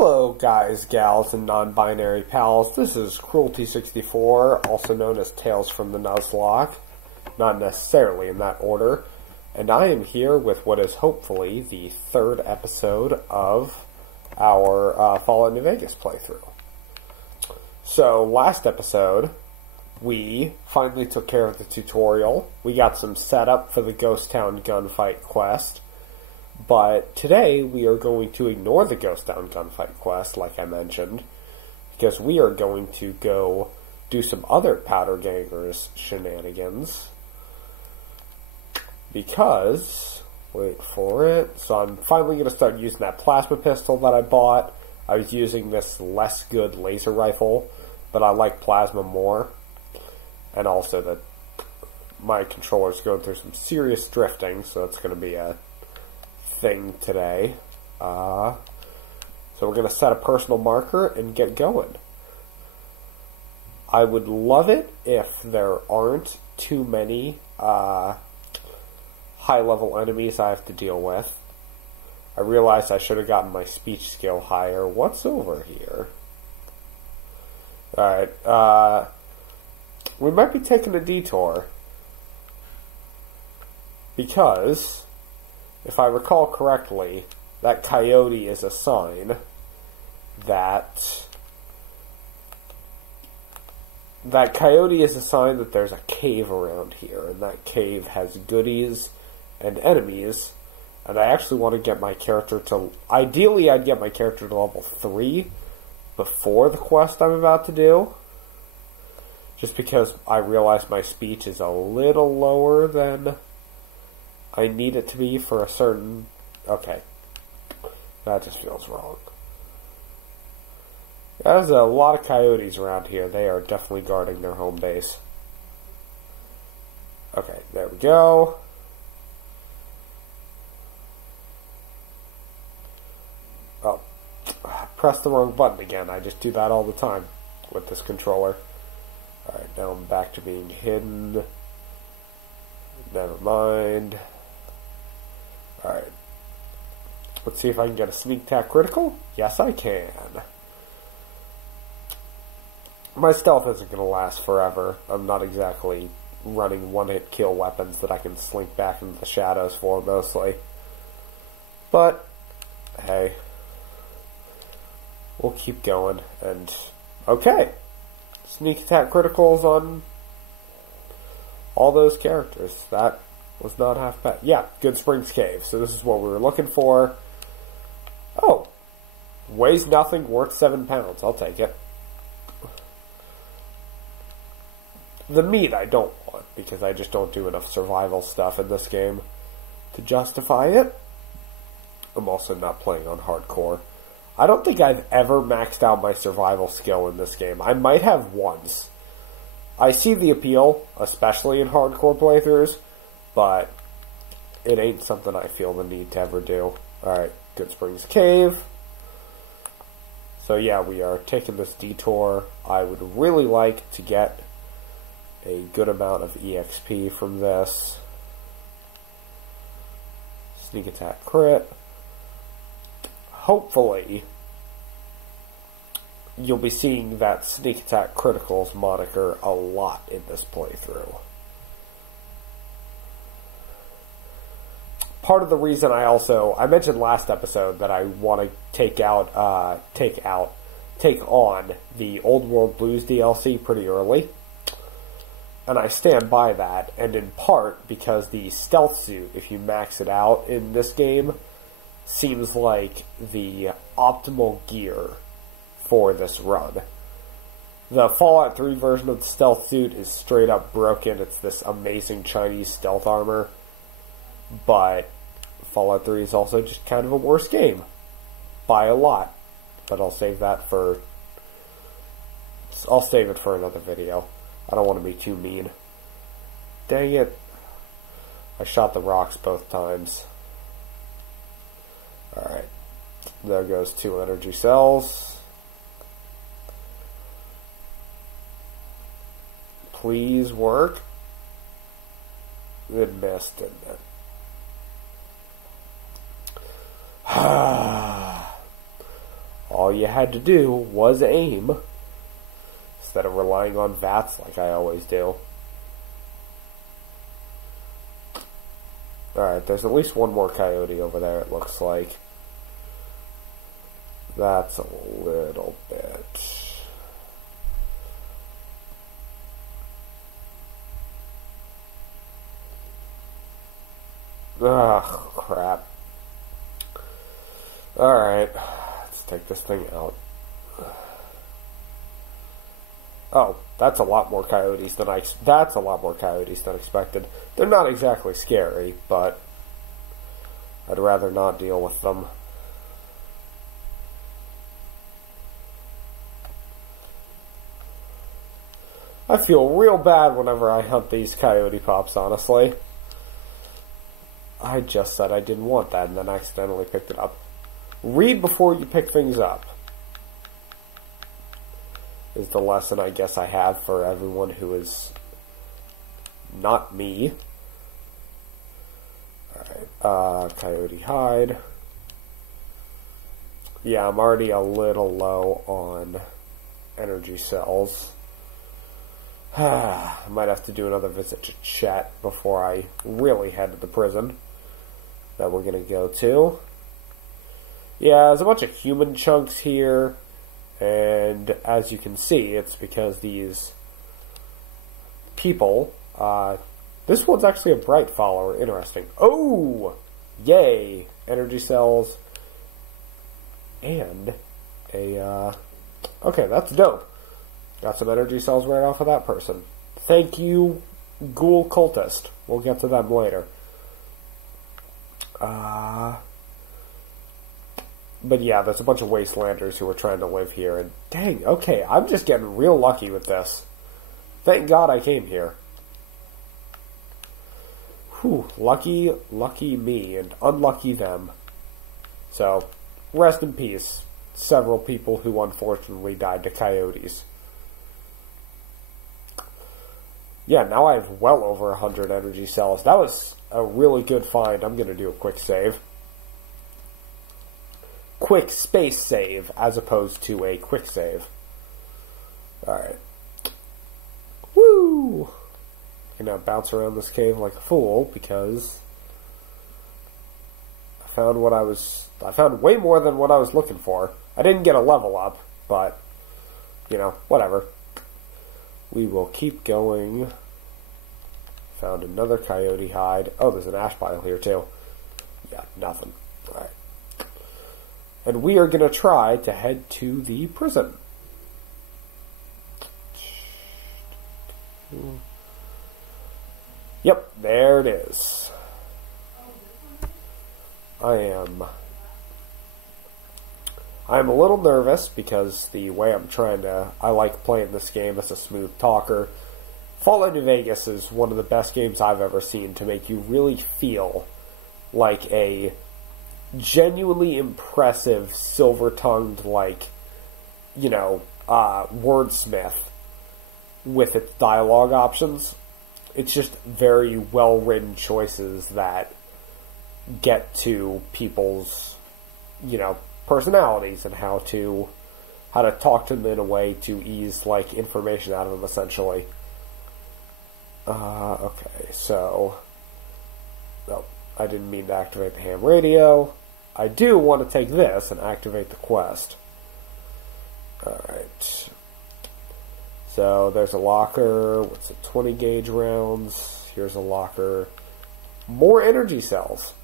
Hello guys, gals, and non-binary pals. This is Cruelty64, also known as Tales from the Nuzlocke. Not necessarily in that order. And I am here with what is hopefully the third episode of our Fallout New Vegas playthrough. So, last episode, we finally took care of the tutorial. We got some setup for the Ghost Town gunfight quest. But today we are going to ignore the Ghost Town gunfight quest, like I mentioned, because we are going to go do some other Powder Gangers shenanigans. Because, wait for it, so I'm finally going to start using that plasma pistol that I bought. I was using this less good laser rifle, but I like plasma more. And also that my controller's going through some serious drifting, so it's going to be a thing today. So we're going to set a personal marker and get going. I would love it if there aren't too many high-level enemies I have to deal with. I realized I should have gotten my speech skill higher. What's over here? Alright, we might be taking a detour. Because if I recall correctly, that coyote is a sign that there's a cave around here, and that cave has goodies and enemies, and I actually want to get my character to, ideally I'd get my character to level 3 before the quest I'm about to do, just because I realize my speech is a little lower than I need it to be for a certain... Okay. That just feels wrong. There's a lot of coyotes around here. They are definitely guarding their home base. Okay, there we go. Oh. Press the wrong button again. I just do that all the time with this controller. Alright, now I'm back to being hidden. Never mind. Alright. Let's see if I can get a sneak attack critical. Yes, I can. My stealth isn't going to last forever. I'm not exactly running one-hit kill weapons that I can slink back into the shadows for, mostly. But, hey. We'll keep going. And, okay. Sneak attack criticals on all those characters. That was not half bad. Yeah, Goodsprings Cave. So this is what we were looking for. Oh. Weighs nothing, worth 7 pounds. I'll take it. The meat I don't want, because I just don't do enough survival stuff in this game to justify it. I'm also not playing on hardcore. I don't think I've ever maxed out my survival skill in this game. I might have once. I see the appeal, especially in hardcore playthroughs, but it ain't something I feel the need to ever do. Alright, Goodsprings Cave. So yeah, we are taking this detour. I would really like to get a good amount of EXP from this. Sneak attack crit. Hopefully, you'll be seeing that sneak attack criticals moniker a lot in this playthrough. Part of the reason I mentioned last episode that I want to take on the Old World Blues DLC pretty early. And I stand by that, and in part because the stealth suit, if you max it out in this game, seems like the optimal gear for this run. The Fallout 3 version of the stealth suit is straight up broken. It's this amazing Chinese stealth armor. But Fallout 3 is also just kind of a worse game. By a lot. But I'll save it for another video. I don't want to be too mean. Dang it. I shot the rocks both times. Alright. There goes 2 energy cells. Please work. It missed, didn't it? All you had to do was aim, instead of relying on VATS like I always do. Alright, there's at least one more coyote over there, it looks like. That's a little bit... Ugh, crap. Alright, let's take this thing out. Oh, that's a lot more coyotes than expected. They're not exactly scary, but I'd rather not deal with them. I feel real bad whenever I hunt these coyote pops, honestly. I just said I didn't want that and then accidentally picked it up. Read before you pick things up is the lesson I guess I have for everyone who is not me. Alright, coyote hide. Yeah, I'm already a little low on energy cells. I might have to do another visit to Chet before I really head to the prison that we're going to go to. Yeah, there's a bunch of human chunks here, and as you can see, it's because these people, this one's actually a bright follower, interesting. Oh! Yay! Energy cells, and a, okay, that's dope. Got some energy cells right off of that person. Thank you, Ghoul Cultist. We'll get to them later. But yeah, there's a bunch of Wastelanders who are trying to live here, and dang, okay, I'm just getting real lucky with this. Thank God I came here. Whew, lucky me, and unlucky them. So, rest in peace, several people who unfortunately died to coyotes. Yeah, now I have well over 100 energy cells. That was a really good find. I'm going to do a quick save. Quick space save, as opposed to a quick save. Alright. Woo! I can now bounce around this cave like a fool, because I found way more than what I was looking for. I didn't get a level up, but, you know, whatever. We will keep going. Found another coyote hide. Oh, there's an ash pile here too. Yeah, nothing. Alright. And we are going to try to head to the prison. Yep, there it is. I'm a little nervous because the way I like playing this game as a smooth talker. Fallout New Vegas is one of the best games I've ever seen to make you really feel like a genuinely impressive, silver-tongued, like, you know, wordsmith with its dialogue options. It's just very well-written choices that get to people's, you know, personalities and how to talk to them in a way to ease, like, information out of them, essentially. Okay, so... Oh, I didn't mean to activate the ham radio. I do want to take this and activate the quest. Alright. So, there's a locker. What's it? 20 gauge rounds. Here's a locker. More energy cells.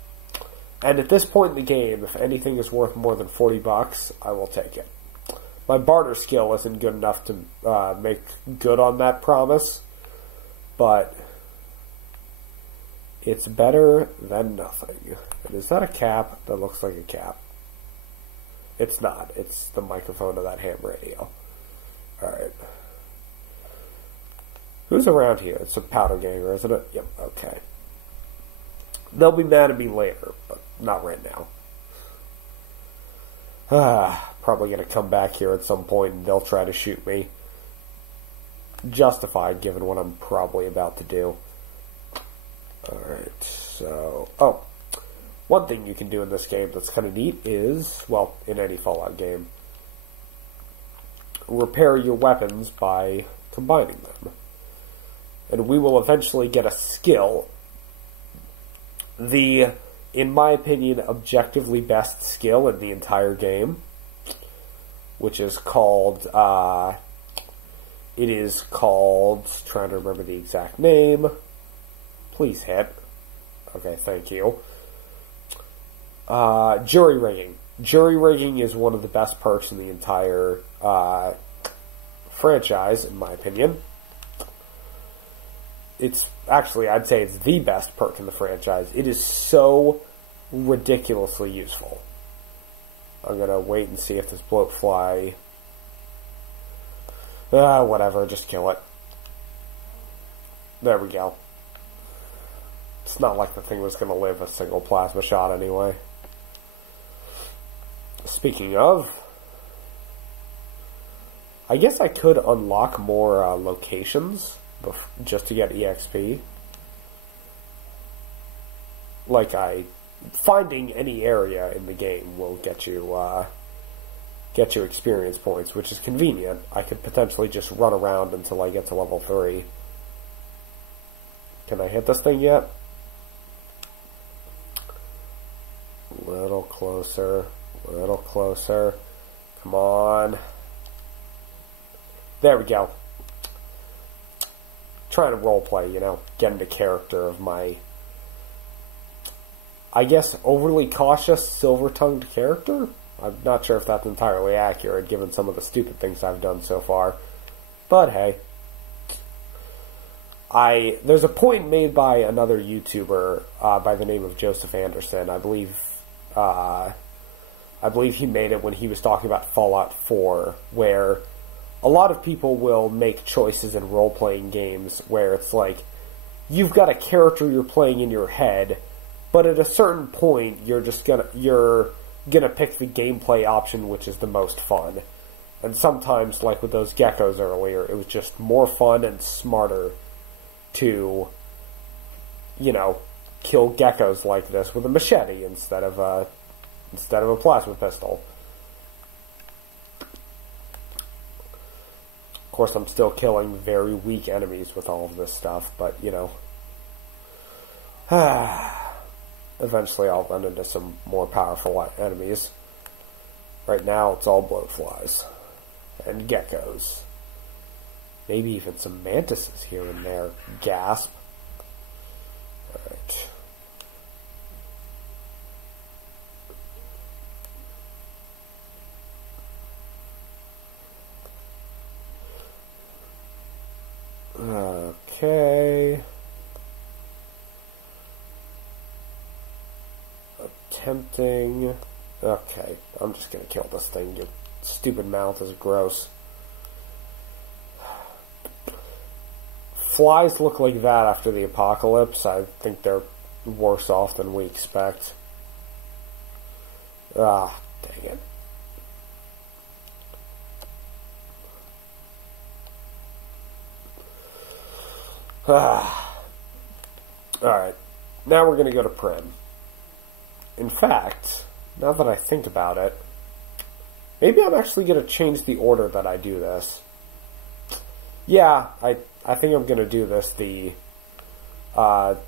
And at this point in the game, if anything is worth more than $40, I will take it. My barter skill isn't good enough to make good on that promise, but it's better than nothing. And is that a cap? That looks like a cap. It's not. It's the microphone of that ham radio. Alright. Who's around here? It's a powder ganger, isn't it? Yep, okay. They'll be mad at me later, but not right now. Probably going to come back here at some point and they'll try to shoot me. Justified, given what I'm probably about to do. Alright, so... Oh, one thing you can do in this game that's kind of neat is, well, in any Fallout game, repair your weapons by combining them. And we will eventually get a skill. In my opinion, objectively best skill in the entire game, which is called, trying to remember the exact name. Please hit. Okay, thank you. Jury rigging. Jury rigging is one of the best perks in the entire franchise, in my opinion. It's actually, I'd say it's the best perk in the franchise. It is so ridiculously useful. I'm gonna wait and see if this bloatfly... whatever, just kill it. There we go. It's not like the thing was gonna live a single plasma shot anyway. Speaking of, I guess I could unlock more locations just to get EXP. Finding any area in the game will get you experience points, which is convenient. I could potentially just run around until I get to level 3. Can I hit this thing yet? A little closer. A little closer. Come on. There we go. Trying to roleplay, get into character of my, I guess, overly cautious, silver-tongued character? I'm not sure if that's entirely accurate, given some of the stupid things I've done so far. But hey. There's a point made by another YouTuber by the name of Joseph Anderson. I believe he made it when he was talking about Fallout 4, where a lot of people will make choices in role-playing games where it's like, you've got a character you're playing in your head, but at a certain point, you're gonna pick the gameplay option which is the most fun. And sometimes, like with those geckos earlier, it was just more fun and smarter to, kill geckos like this with a machete instead of a plasma pistol. Of course, I'm still killing very weak enemies with all of this stuff, but, eventually I'll run into some more powerful enemies. Right now, it's all bloatflies. And geckos. Maybe even some mantises here and there. Gasp. Alright. Okay. Attempting. Okay, I'm just gonna kill this thing. Your stupid mouth is gross. Flies look like that after the apocalypse. I think they're worse off than we expect. Ah, dang it. Alright, now we're going to go to Prim. In fact, now that I think about it, maybe I'm actually going to change the order that I do this. Yeah, I think I'm going to do this the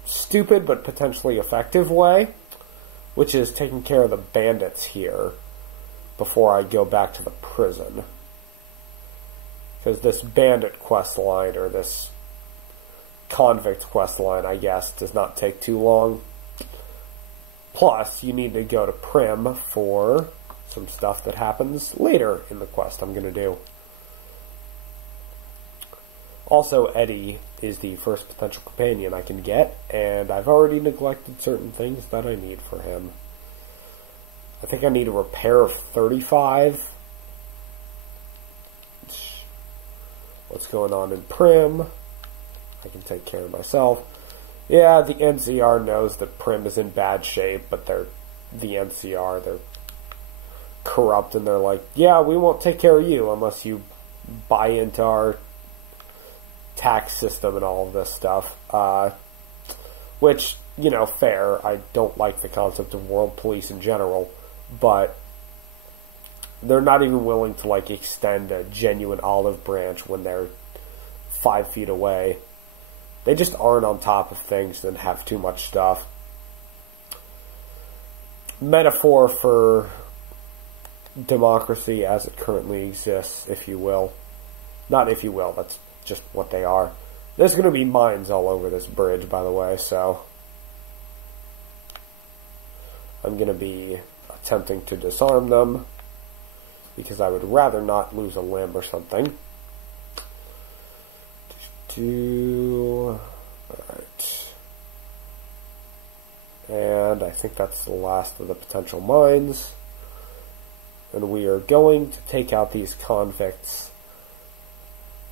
stupid but potentially effective way, which is taking care of the bandits here before I go back to the prison. Because this bandit quest line, or this convict quest line, I guess, does not take too long. Plus, you need to go to Prim for some stuff that happens later in the quest I'm going to do. Also, Eddie is the first potential companion I can get, and I've already neglected certain things that I need for him. I think I need a repair of 35. What's going on in Prim? I can take care of myself. Yeah, the NCR knows that Prim is in bad shape, but they're the NCR. They're corrupt, and they're like, yeah, we won't take care of you unless you buy into our tax system and all of this stuff. Which, fair. I don't like the concept of world police in general, but they're not even willing to, like, extend a genuine olive branch when they're 5 feet away. They just aren't on top of things and have too much stuff. Metaphor for democracy as it currently exists, if you will. Not if you will, that's just what they are. There's going to be mines all over this bridge, by the way, so I'm going to be attempting to disarm them because I would rather not lose a limb or something. Alright. And I think that's the last of the potential mines. And we are going to take out these convicts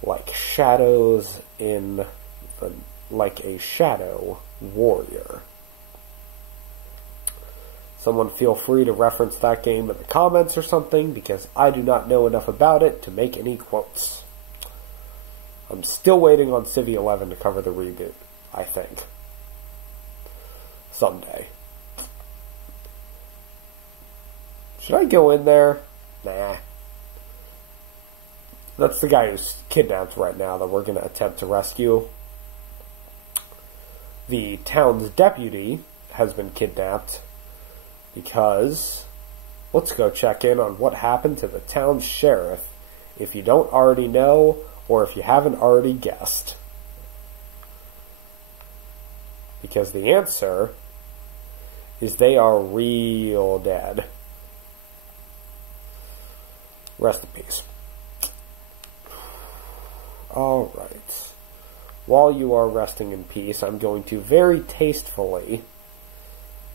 like shadows in like a shadow warrior. Someone feel free to reference that game in the comments or something, because I do not know enough about it to make any quotes. I'm still waiting on Civ 11 to cover the reboot, I think. Someday. Should I go in there? Nah. That's the guy who's kidnapped right now that we're going to attempt to rescue. The town's deputy has been kidnapped because let's go check in on what happened to the town's sheriff, if you don't already know or if you haven't already guessed. Because the answer is they are real dead. Rest in peace. Alright. While you are resting in peace, I'm going to very tastefully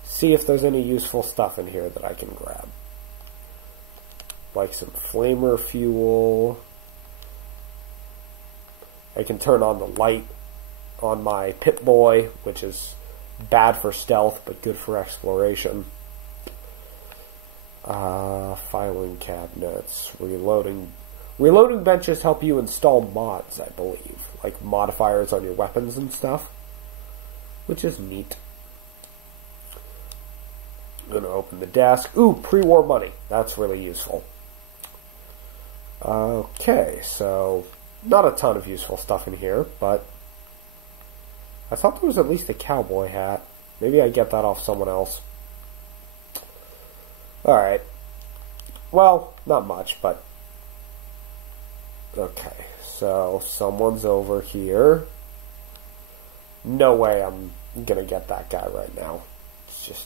see if there's any useful stuff in here that I can grab. Like some flamer fuel. I can turn on the light on my Pip-Boy, which is bad for stealth but good for exploration. Filing cabinets, reloading benches help you install mods, I believe, like modifiers on your weapons and stuff, which is neat. I'm gonna open the desk. Ooh, pre-war money. That's really useful. Okay, so not a ton of useful stuff in here, but I thought there was at least a cowboy hat. Maybe I get that off someone else. Alright. Well, not much, but okay, so someone's over here. No way I'm gonna get that guy right now. It's just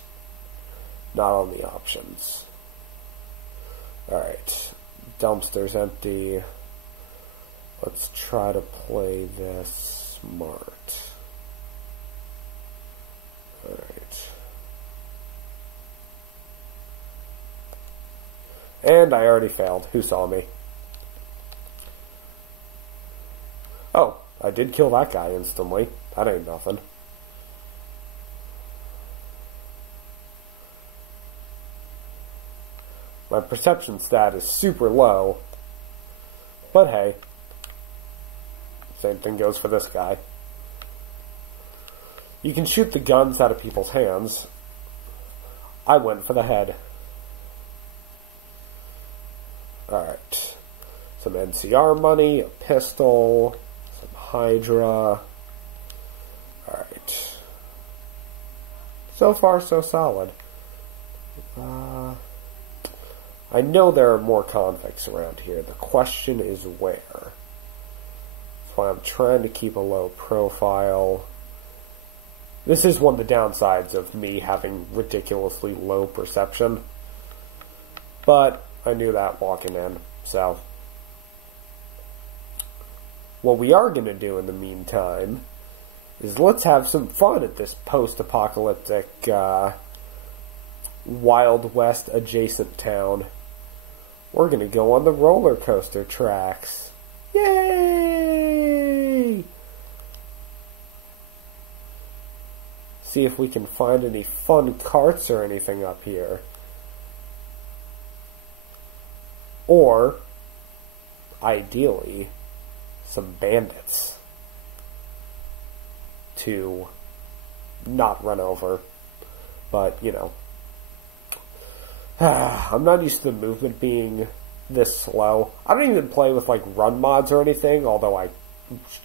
not on the options. Alright, dumpster's empty. Let's try to play this smart. Alright. And I already failed. Who saw me? Oh, I did kill that guy instantly. That ain't nothing. My perception stat is super low. But hey. Same thing goes for this guy. You can shoot the guns out of people's hands. I went for the head. Alright. Some NCR money, a pistol, some Hydra. Alright. So far, so solid. I know there are more convicts around here. The question is where. That's why I'm trying to keep a low profile. This is one of the downsides of me having ridiculously low perception. But I knew that walking in, so. What we are going to do in the meantime is let's have some fun at this post-apocalyptic Wild West adjacent town. We're going to go on the roller coaster tracks. Yay! See if we can find any fun carts or anything up here. Or, ideally, some bandits to not run over. But, you know, I'm not used to the movement being this slow. I don't even play with, like, run mods or anything, although I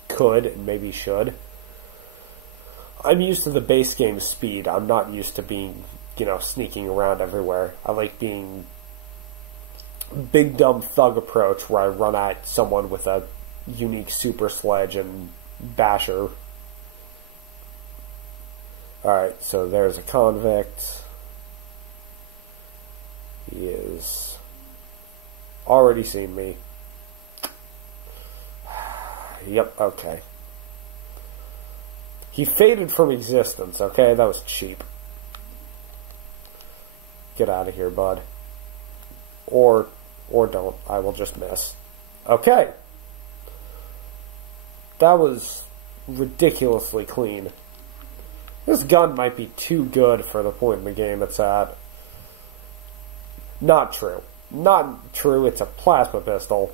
could and maybe should. I'm used to the base game speed. I'm not used to being, sneaking around everywhere. I like being big dumb thug approach where I run at someone with a unique super sledge and basher. Alright, so there's a convict. He is already seen me. Yep, okay. He faded from existence, okay? That was cheap. Get out of here, bud. Or don't. I will just miss. Okay. That was ridiculously clean. This gun might be too good for the point in the game it's at. Not true. Not true. It's a plasma pistol.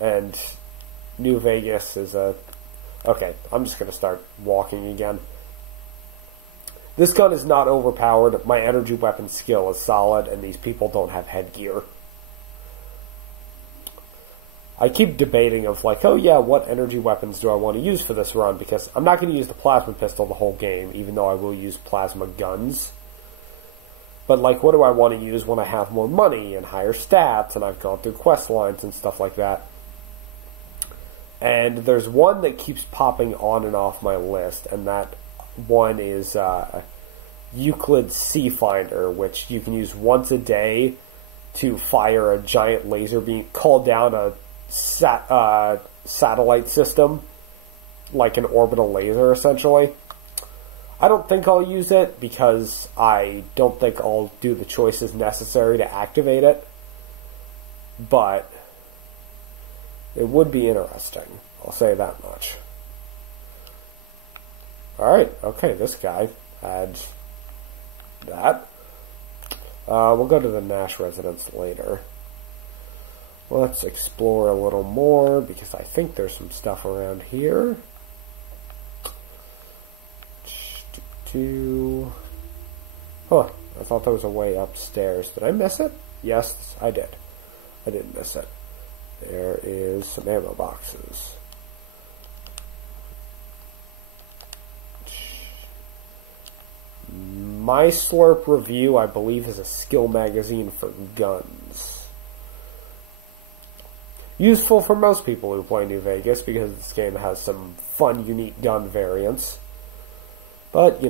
And New Vegas is a... Okay, I'm just going to start walking again. This gun is not overpowered. My energy weapon skill is solid, and these people don't have headgear. I keep debating of like, oh yeah, what energy weapons do I want to use for this run? Because I'm not going to use the plasma pistol the whole game, even though I will use plasma guns. But like, what do I want to use when I have more money and higher stats, and I've gone through quest lines and stuff like that? And there's one that keeps popping on and off my list, and that one is Euclid Sea Finder, which you can use once a day to fire a giant laser beam, call down a satellite system, like an orbital laser, essentially. I don't think I'll use it, because I don't think I'll do the choices necessary to activate it. But it would be interesting. I'll say that much. Alright, okay, this guy had that. We'll go to the Nash residence later. Let's explore a little more, because I think there's some stuff around here. Huh, I thought there was a way upstairs. Did I miss it? Yes, I did. I didn't miss it. There is some ammo boxes. My Slurp review, I believe, is a skill magazine for guns. Useful for most people who play New Vegas, because this game has some fun, unique gun variants. But,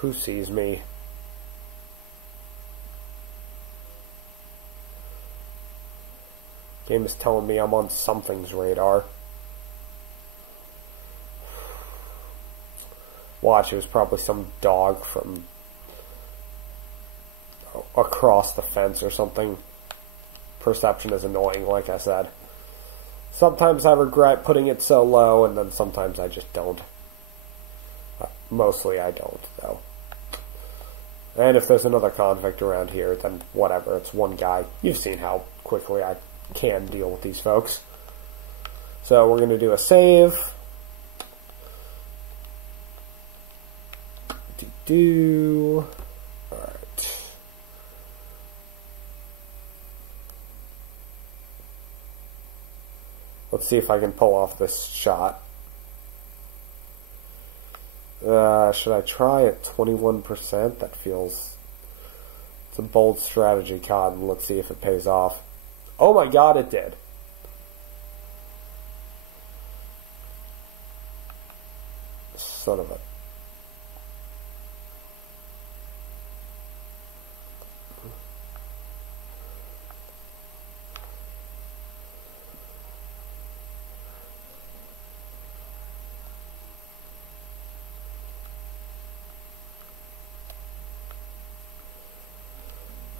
who sees me? Game is telling me I'm on something's radar. Watch, it was probably some dog from across the fence or something. Perception is annoying, like I said. Sometimes I regret putting it so low, and then sometimes I just don't. Mostly I don't, though. And if there's another convict around here, then whatever, it's one guy. You've seen how quickly I can deal with these folks. So we're going to do a save. Alright. Let's see if I can pull off this shot. Should I try at 21%? That feels... It's a bold strategy, Cod. Let's see if it pays off. Oh my god, it did. Son of a...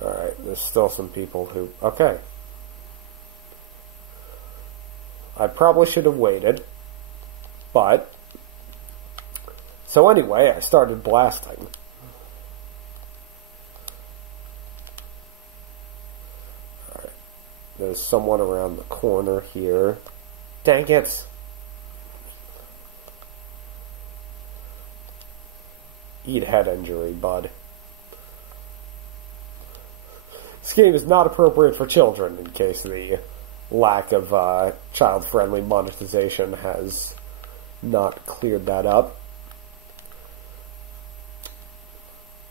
Alright, there's still some people who... Okay. I probably should have waited, but... So anyway, I started blasting. Alright. There's someone around the corner here. Dang it! Eat head injury, bud. This game is not appropriate for children, in case the lack of child-friendly monetization has not cleared that up.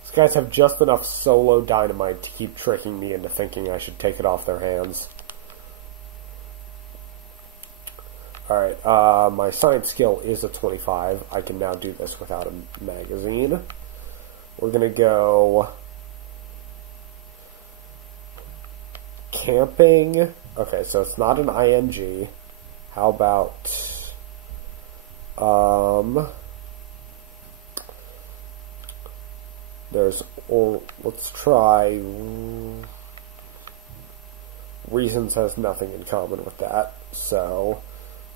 These guys have just enough solo dynamite to keep tricking me into thinking I should take it off their hands. Alright, my science skill is a 25. I can now do this without a magazine. We're gonna go camping. Okay, so it's not an ING. How about let's try reasons has nothing in common with that. So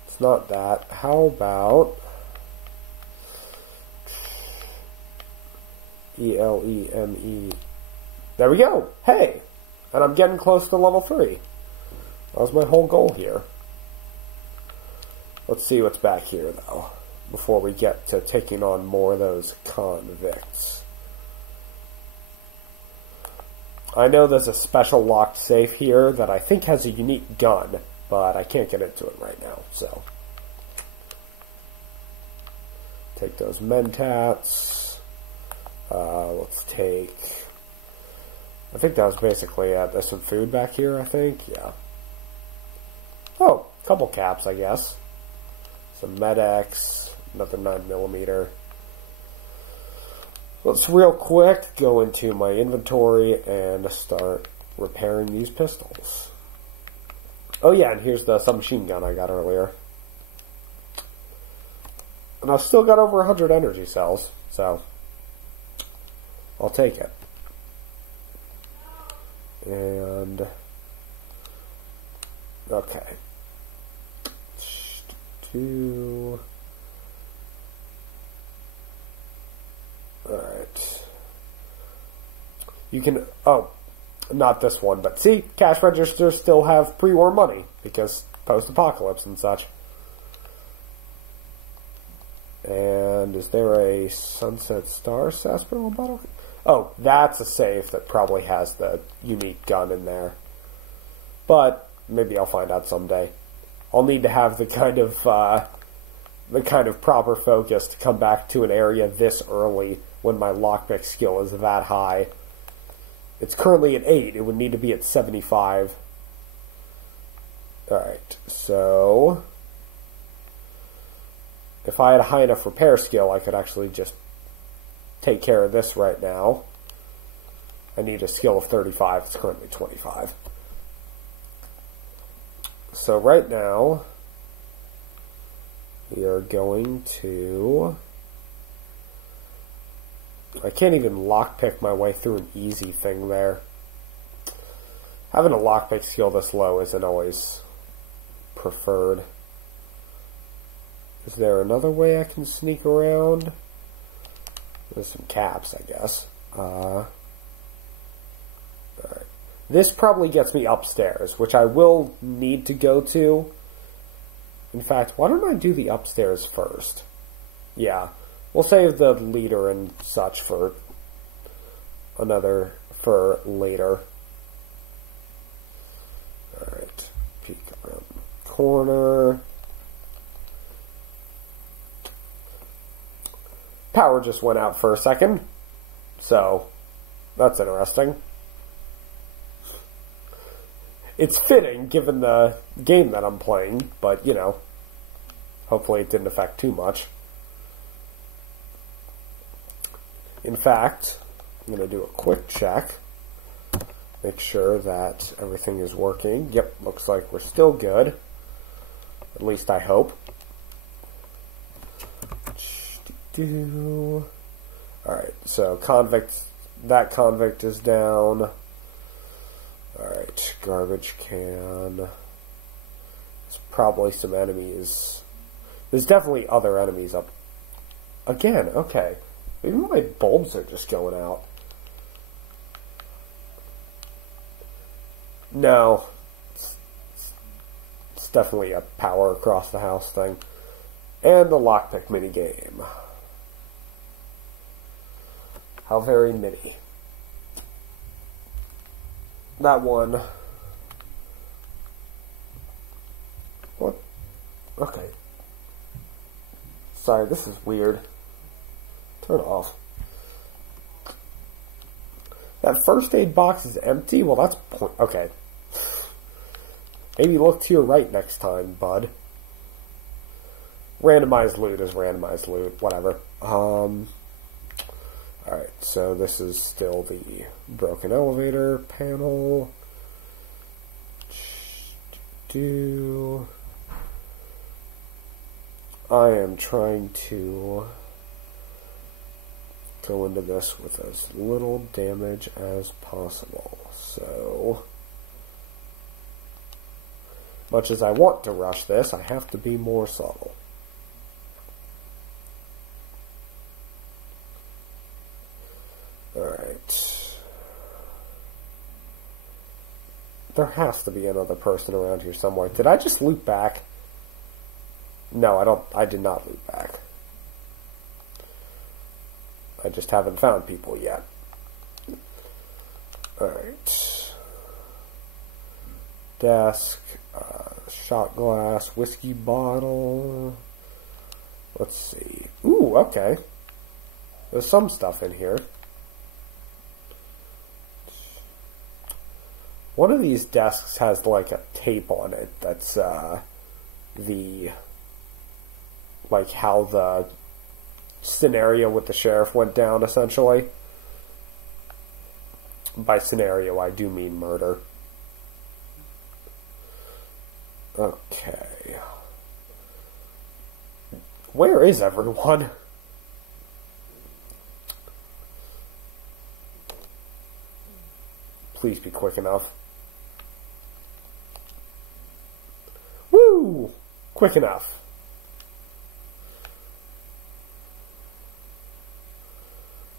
it's not that. How about ELEME? There we go. Hey! And I'm getting close to level 3. That was my whole goal here. Let's see what's back here, though, before we get to taking on more of those convicts. I know there's a special locked safe here that I think has a unique gun, but I can't get into it right now, so. Take those mentats. Let's take... I think that was basically it. There's some food back here, I think. Yeah. Oh, a couple caps, I guess. Some Med-X, another 9mm. Let's real quick go into my inventory and start repairing these pistols. Oh yeah, and here's the submachine gun I got earlier. And I've still got over 100 energy cells, so I'll take it. And okay. Alright. You can, oh, not this one, but see, cash registers still have pre-war money, because post-apocalypse and such. And is there a Sunset Star Sarsaparilla bottle? Oh, that's a safe that probably has the unique gun in there. But maybe I'll find out someday. I'll need to have the kind of proper focus to come back to an area this early when my lockpick skill is that high. It's currently at 8. It would need to be at 75. Alright, so if I had a high enough repair skill, I could actually just take care of this right now. I need a skill of 35. It's currently 25. So right now, we are going to... I can't even lockpick my way through an easy thing there. Having a lockpick skill this low isn't always preferred. Is there another way I can sneak around? There's some caps, I guess. Alright. This probably gets me upstairs, which I will need to go to. In fact, why don't I do the upstairs first? Yeah. We'll save the leader and such for later. Alright. Peek around the corner. Power just went out for a second. So, that's interesting. It's fitting, given the game that I'm playing, but, you know, hopefully it didn't affect too much. In fact, I'm going to do a quick check. Make sure that everything is working. Yep, looks like we're still good. At least I hope. Alright, so that convict is down. Alright, garbage can. There's probably some enemies. There's definitely other enemies up. Again, okay. Maybe my bulbs are just going out. No. It's definitely a power across the house thing. And the lockpick minigame. How very mini. That one. What? Okay. Sorry, this is weird. Turn it off. That first aid box is empty? Well, that's... Okay. Maybe look to your right next time, bud. Randomized loot is randomized loot. Whatever. Alright, so this is still the broken elevator panel. I am trying to go into this with as little damage as possible. So, much as I want to rush this, I have to be more subtle. Alright. There has to be another person around here somewhere. Did I just loop back? No, I did not loop back. I just haven't found people yet. Alright. Desk, shot glass, whiskey bottle. Let's see. Ooh, okay. There's some stuff in here. One of these desks has like a tape on it that's like how the scenario with the sheriff went down, essentially. By scenario, I do mean murder. Okay. Where is everyone? Please be quick enough. Woo! Quick enough.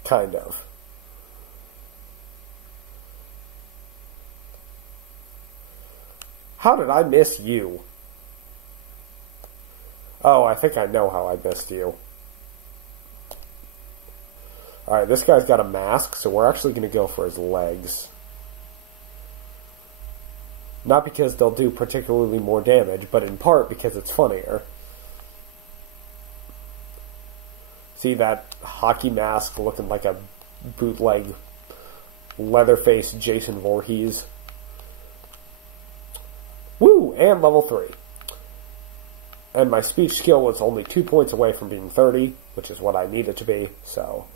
Kind of. How did I miss you? Oh, I think I know how I missed you. Alright, this guy's got a mask, so we're actually going to go for his legs. Not because they'll do particularly more damage, but in part because it's funnier. See that hockey mask looking like a bootleg Leatherface Jason Voorhees? Woo! And level 3. And my speech skill was only 2 points away from being 30, which is what I need it to be. So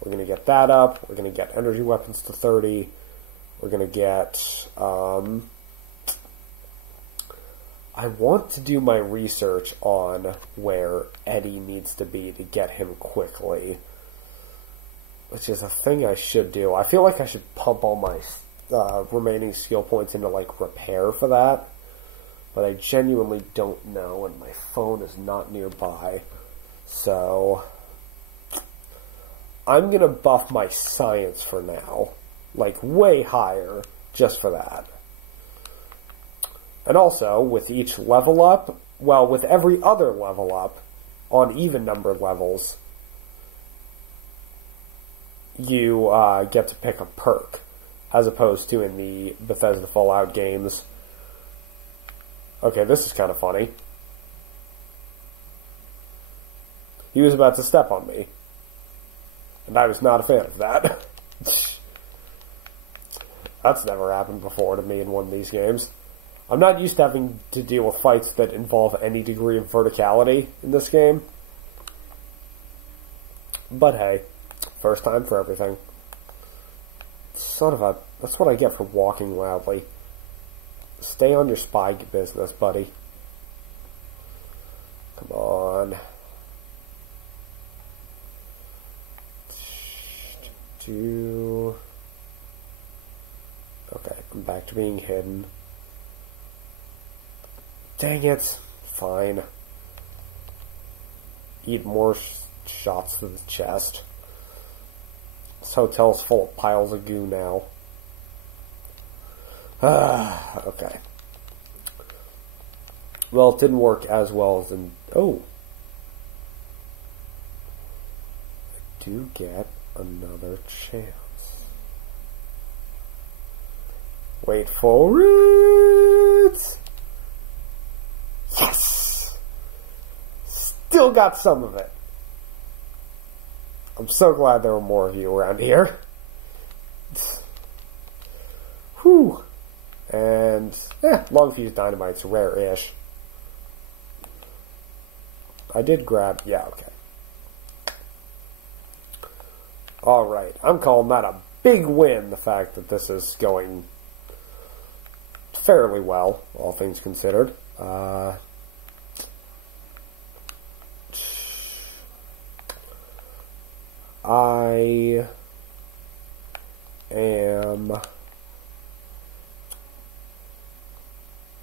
we're going to get that up. We're going to get energy weapons to 30. We're going to get... I want to do my research on where Eddie needs to be to get him quickly, which is a thing I should do. I feel like I should pump all my remaining skill points into, like, repair for that, but I genuinely don't know, and my phone is not nearby. So, I'm going to buff my science for now, like, way higher, just for that. And also, with each level up, well, with every other level up, on even numbered levels, you get to pick a perk, as opposed to in the Bethesda Fallout games. Okay, this is kind of funny. He was about to step on me, and I was not a fan of that. That's never happened before to me in one of these games. I'm not used to having to deal with fights that involve any degree of verticality in this game. But hey, first time for everything. Son of a... That's what I get for walking loudly. Stay on your spy business, buddy. Come on. Okay, I'm back to being hidden. Dang it. Fine. Eat more shots to the chest. This hotel's full of piles of goo now. Okay. Well, it didn't work as well as in... Oh. I do get another chance. Wait for it. Yes! Still got some of it. I'm so glad there were more of you around here. Whew. And, long fuse dynamite's rare-ish. I did grab, okay. Alright, I'm calling that a big win, the fact that this is going fairly well, all things considered. I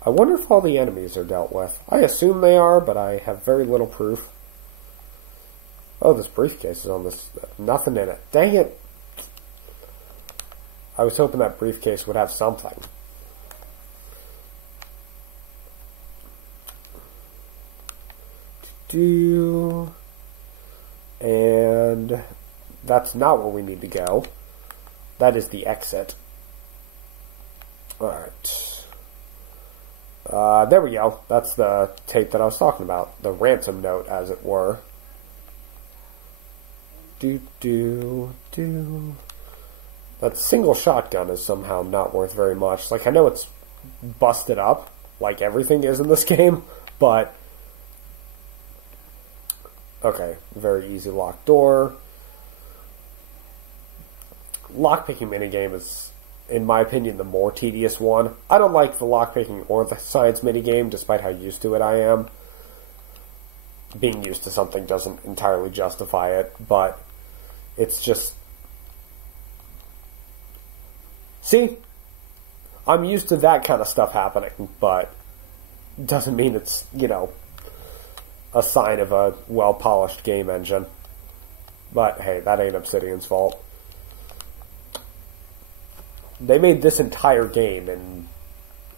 wonder if all the enemies are dealt with. I assume they are, but I have very little proof. Oh, this briefcase is on this. Nothing in it. Dang it. I was hoping that briefcase would have something. And that's not where we need to go. That is the exit. Alright. There we go. That's the tape that I was talking about. The ransom note, as it were. That single shotgun is somehow not worth very much. Like, I know it's busted up, like everything is in this game, but... Okay, very easy locked door. Lockpicking minigame is, in my opinion, the more tedious one. I don't like the lockpicking or the science minigame, despite how used to it I am. Being used to something doesn't entirely justify it, but it's just... See? I'm used to that kind of stuff happening, but doesn't mean it's, you know, a sign of a well-polished game engine. But, hey, that ain't Obsidian's fault. They made this entire game in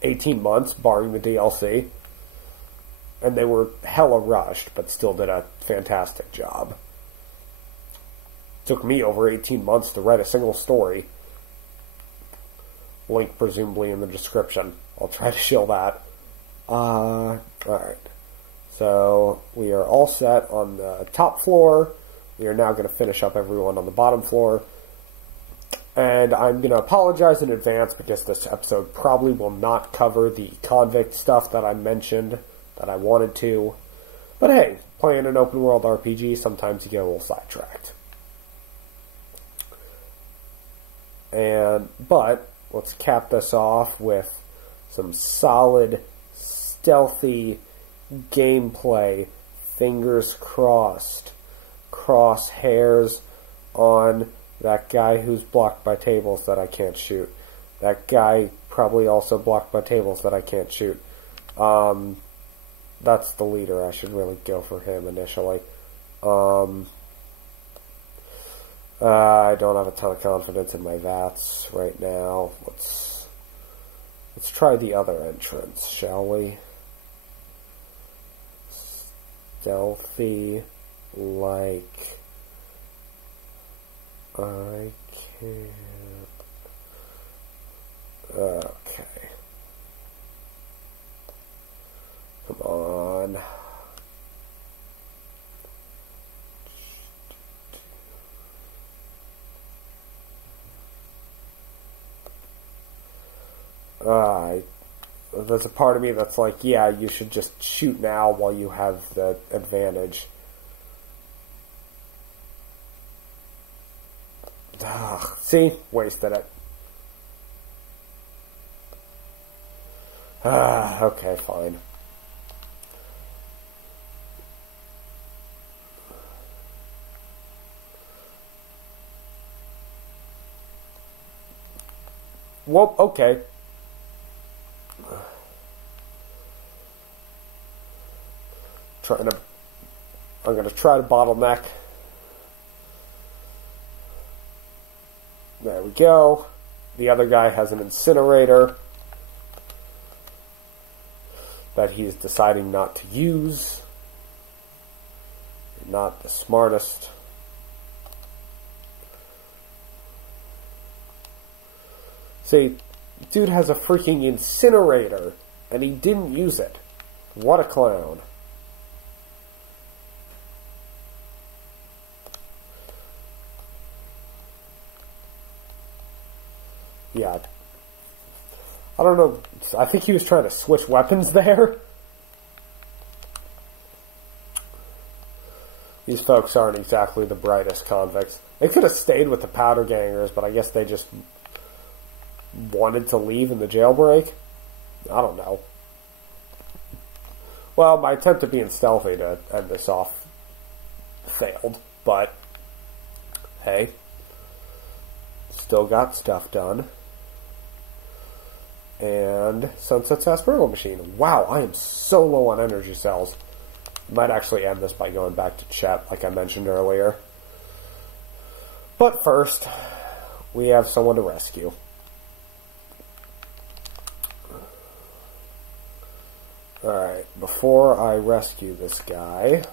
18 months, barring the DLC. And they were hella rushed, but still did a fantastic job. Took me over 18 months to write a single story. Link presumably in the description. I'll try to show that. Alright. So, we are all set on the top floor. We are now going to finish up everyone on the bottom floor. And I'm going to apologize in advance because this episode probably will not cover the convict stuff that I mentioned that I wanted to. But hey, playing an open world RPG, sometimes you get a little sidetracked. But let's cap this off with some solid, stealthy gameplay. Fingers crossed. Crosshairs on that guy who's blocked by tables that I can't shoot. That guy probably also blocked by tables that I can't shoot. That's the leader. I should really go for him initially. I don't have a ton of confidence in my VATS right now. Let's try the other entrance, shall we? Stealthy, like I can't. Okay. Come on. There's a part of me that's like, yeah, you should just shoot now while you have the advantage. Ugh, see? Wasted it. Okay, fine. Well, okay. I'm going to try to bottleneck. There we go. The other guy has an incinerator that he's deciding not to use. Not the smartest. See, dude has a freaking incinerator, and he didn't use it. What a clown. Yeah. I don't know. I think he was trying to switch weapons there. These folks aren't exactly the brightest convicts. They could have stayed with the powder gangers, but I guess they just wanted to leave in the jailbreak. I don't know. Well, my attempt at being stealthy to end this off failed, but hey, still got stuff done. And Sunset Sarsaparilla Machine. Wow, I am so low on energy cells. Might actually end this by going back to Chet, like I mentioned earlier. But first, we have someone to rescue. Alright, before I rescue this guy,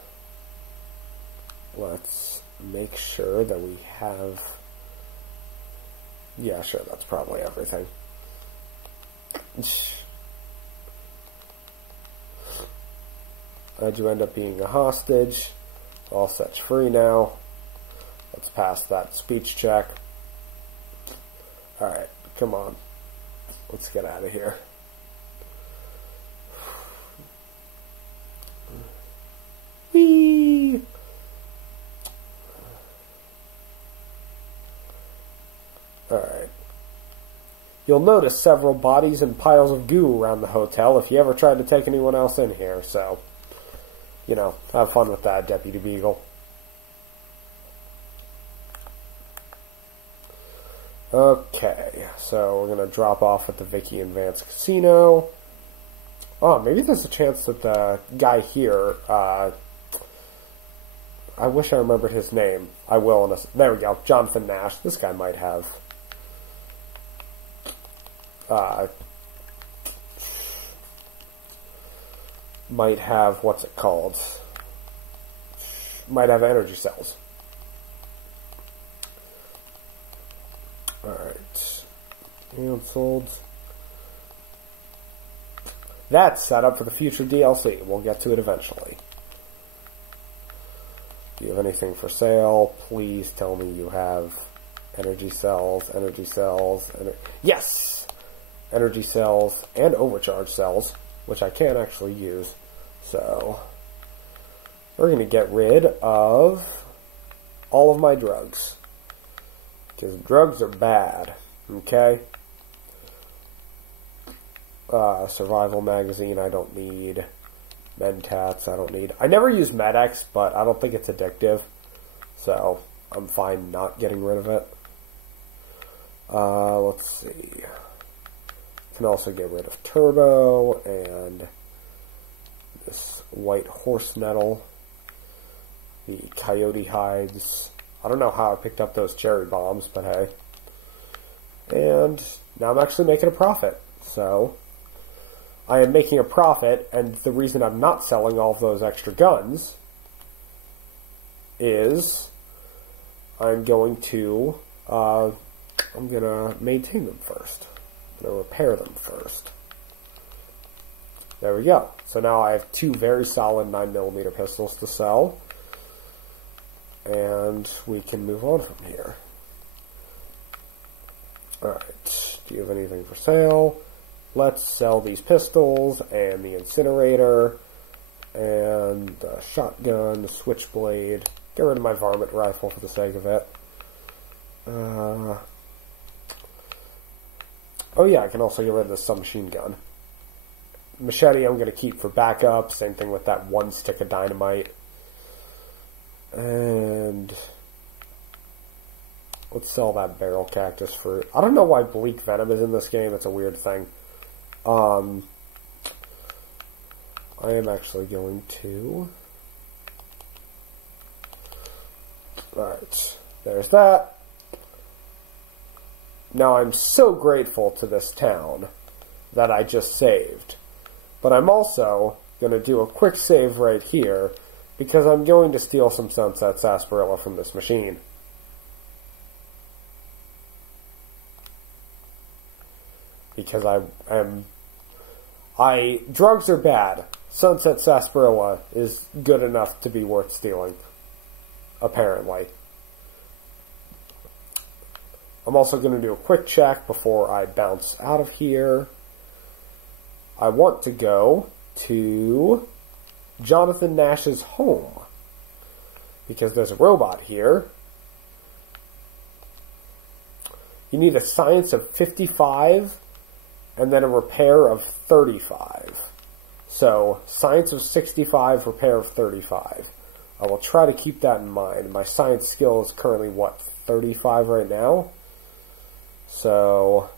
let's make sure that we have... Yeah, sure, that's probably everything. How'd you end up being a hostage? All set free now. Let's pass that speech check. Alright, come on. Let's get out of here. Whee! Alright. You'll notice several bodies and piles of goo around the hotel if you ever tried to take anyone else in here, so, you know, have fun with that, Deputy Beagle. Okay, so we're going to drop off at the Vicky and Vance Casino. Oh, maybe there's a chance that the guy here, I wish I remembered his name. I will in a... There we go, Jonathan Nash. This guy might have... might have, what's it called? Might have energy cells. Alright. Cancelled. That's set up for the future DLC. We'll get to it eventually. Do you have anything for sale? Please tell me you have energy cells, yes! Energy cells and overcharge cells, which I can actually use. So, we're going to get rid of all of my drugs. Because drugs are bad, okay? Survival magazine, I don't need. Mentats, I don't need. I never use Med-X, but I don't think it's addictive. So, I'm fine not getting rid of it. Let's see. Can also get rid of Turbo and this white horse nettle. The coyote hides. I don't know how I picked up those cherry bombs, but hey. And now I'm actually making a profit. So, I am making a profit, and the reason I'm not selling all of those extra guns is I'm going to maintain them first. I'm going to repair them first. There we go. So now I have two very solid 9mm pistols to sell. And we can move on from here. Alright, do you have anything for sale? Let's sell these pistols, and the incinerator, and the shotgun, the switchblade. Get rid of my varmint rifle for the sake of it. Oh yeah, I can also get rid of the submachine gun. Machete I'm going to keep for backup. Same thing with that one stick of dynamite. And let's sell that barrel cactus fruit. I don't know why bleak venom is in this game. It's a weird thing. I am actually going to... Alright, there's that. Now I'm so grateful to this town that I just saved. But I'm also going to do a quick save right here because I'm going to steal some Sunset Sarsaparilla from this machine. because drugs are bad. Sunset Sarsaparilla is good enough to be worth stealing, apparently. I'm also going to do a quick check before I bounce out of here. I want to go to Jonathan Nash's home, because there's a robot here. You need a science of 55 and then a repair of 35. So, science of 65, repair of 35. I will try to keep that in mind. My science skill is currently, what, 35 right now? So,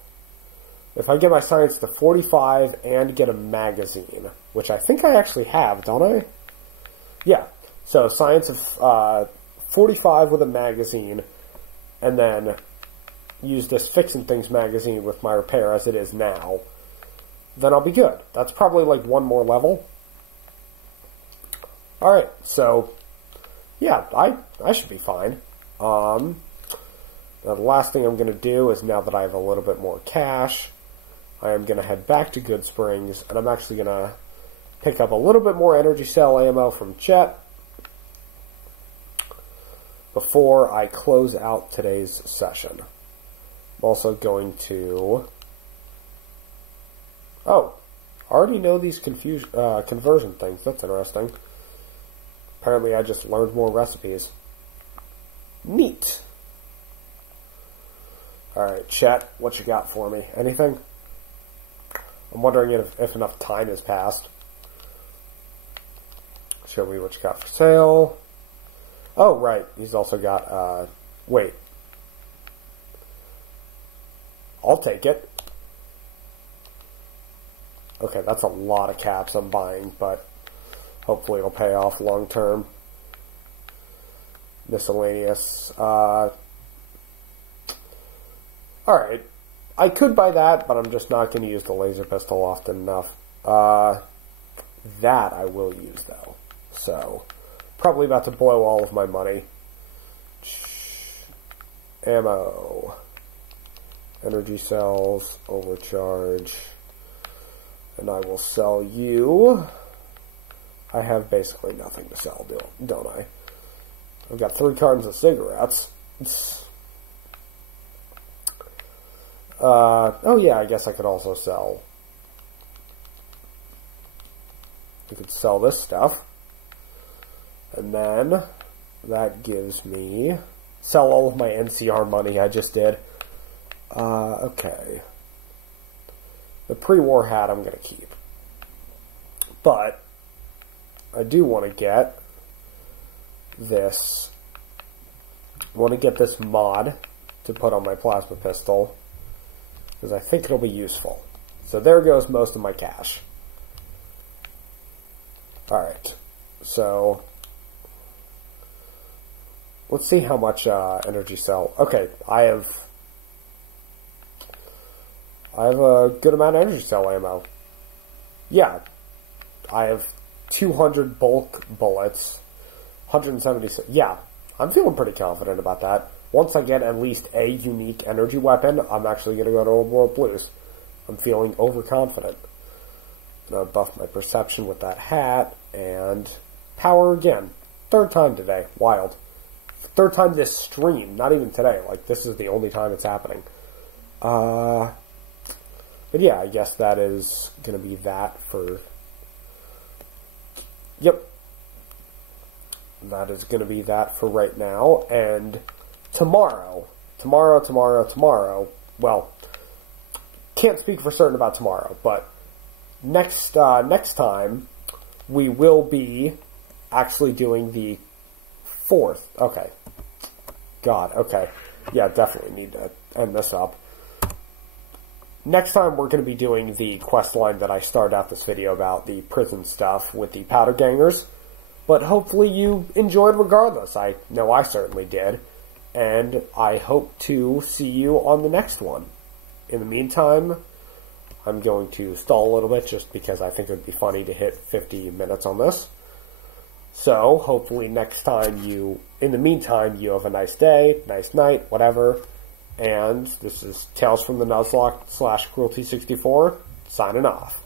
if I get my science to 45 and get a magazine, which I think I actually have, don't I? Yeah. So, science of 45 with a magazine, and then use this Fixin' Things magazine with my repair as it is now, then I'll be good. That's probably like one more level. Alright, so, yeah, I should be fine. Now the last thing I'm going to do is, now that I have a little bit more cash, I am going to head back to Goodsprings, and I'm actually going to pick up a little bit more energy cell ammo from Chet before I close out today's session. I'm also going to... Oh, I already know these conversion things. That's interesting. Apparently I just learned more recipes. Neat. Alright, chat, what you got for me? Anything? I'm wondering if enough time has passed. Show me what you got for sale. Oh, right. He's also got, wait. I'll take it. Okay, that's a lot of caps I'm buying, but hopefully it'll pay off long term. Miscellaneous. Alright. I could buy that, but I'm just not going to use the laser pistol often enough. That I will use, though. So, probably about to blow all of my money. Ammo. Energy cells. Overcharge. And I will sell you. I have basically nothing to sell, don't I? I've got 3 cartons of cigarettes. Oh yeah, I guess I could also sell. You could sell this stuff. And then that gives me... Sell all of my NCR money I just did. Okay. The pre-war hat I'm going to keep. But I do want to get this. I want to get this mod to put on my plasma pistol, because I think it'll be useful. So there goes most of my cash. Alright. So let's see how much energy cell. Okay, I have a good amount of energy cell ammo. Yeah. I have 200 bulk bullets. 176. Yeah. I'm feeling pretty confident about that. Once I get at least a unique energy weapon, I'm actually going to go to Old World Blues. I'm feeling overconfident. I'm going to buff my perception with that hat. And power again. 3rd time today. Wild. 3rd time this stream. Not even today. Like, this is the only time it's happening. But yeah, I guess that is going to be that for... Yep. That is going to be that for right now. And tomorrow, well, can't speak for certain about tomorrow, but next time, we will be actually doing the 4th. Okay. God, okay. Yeah, definitely need to end this up. Next time, we're going to be doing the quest line that I started out this video about, the prison stuff with the powder gangers. But hopefully you enjoyed regardless. I know I certainly did. And I hope to see you on the next one. In the meantime, I'm going to stall a little bit just because I think it would be funny to hit 50 minutes on this. So, hopefully next time in the meantime, you have a nice day, nice night, whatever. And this is Tales from the Nuzlocke / Cruelty64 signing off.